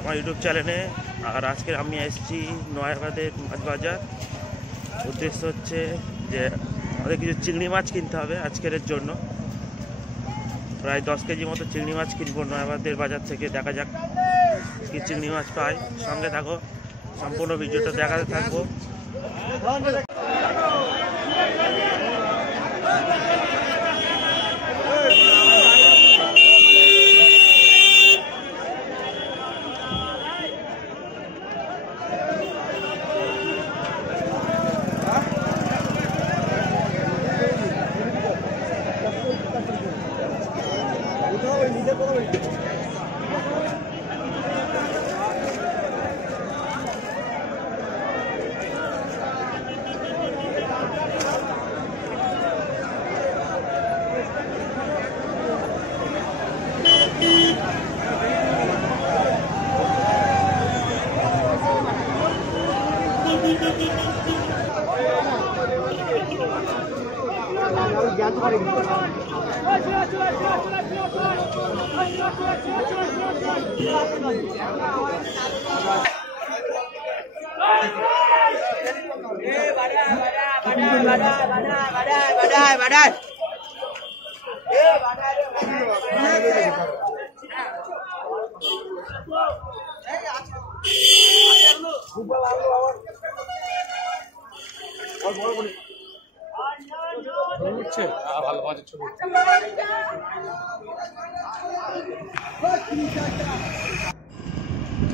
আমার ইউটিউব চ্যানেলে। আর আজকে আমি এসেছি নয়াবাদের মাছ বাজার। উদ্দেশ্য হচ্ছে যে আমাদের কিছু চিংড়ি মাছ কিনতে হবে আজকের জন্য। প্রায় 10 কেজি মতো চিংড়ি মাছ কিনবো নয়াবাদের বাজার থেকে। দেখা যাক কি চিংড়ি মাছ পাই। সঙ্গে থাকো, সম্পূর্ণ ভিডিওটা দেখাতে থাকবো।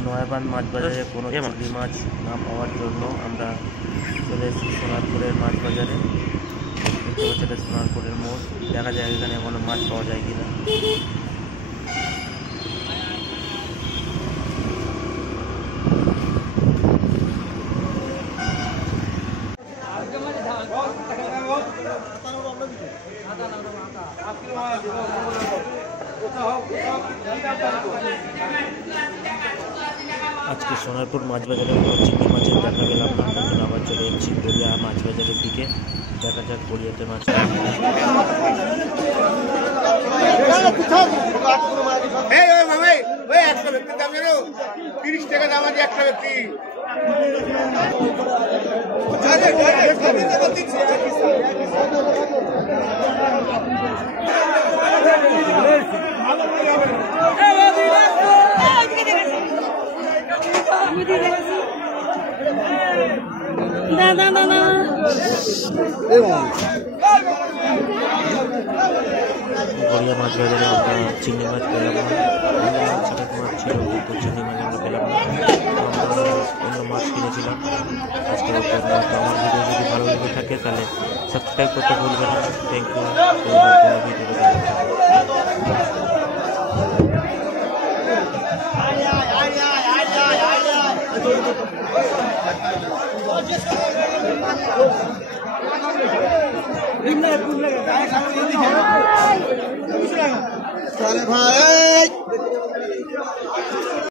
নয়াবাদ মাছ বাজারে কোনো চিংড়ি মাছ না পাওয়ার জন্য আমরা চলে এসেছি সোনারপুরের মাছ বাজারে। এটা সোনারপুরের মোড়। দেখা যায় এখানে কোনো মাছ পাওয়া যায় কিনা। আজকে সোনারপুর মাছ বাজারে কোনো চিংড়ি মাছের দেখা পেলাম না। তখন আবার চলে যাচ্ছি গড়িয়া মাছ বাজারের দিকে। দেখা যাক গড়িয়াতে মাছ দাদা দাদা গড়িয়া মাছ বাজারে আমরা চিংড়ি মাছ পেলাম না। মাছ ছিল কিন্তু চিংড়ি মাছ আমরা পেলাম না। অন্য মাছ কিনেছিলাম। আজকে আমার ভিডিও যদি ভালো লেগে থাকে তাহলে সাবস্ক্রাইব করতে ভুলবেন না। Thank you. ভাই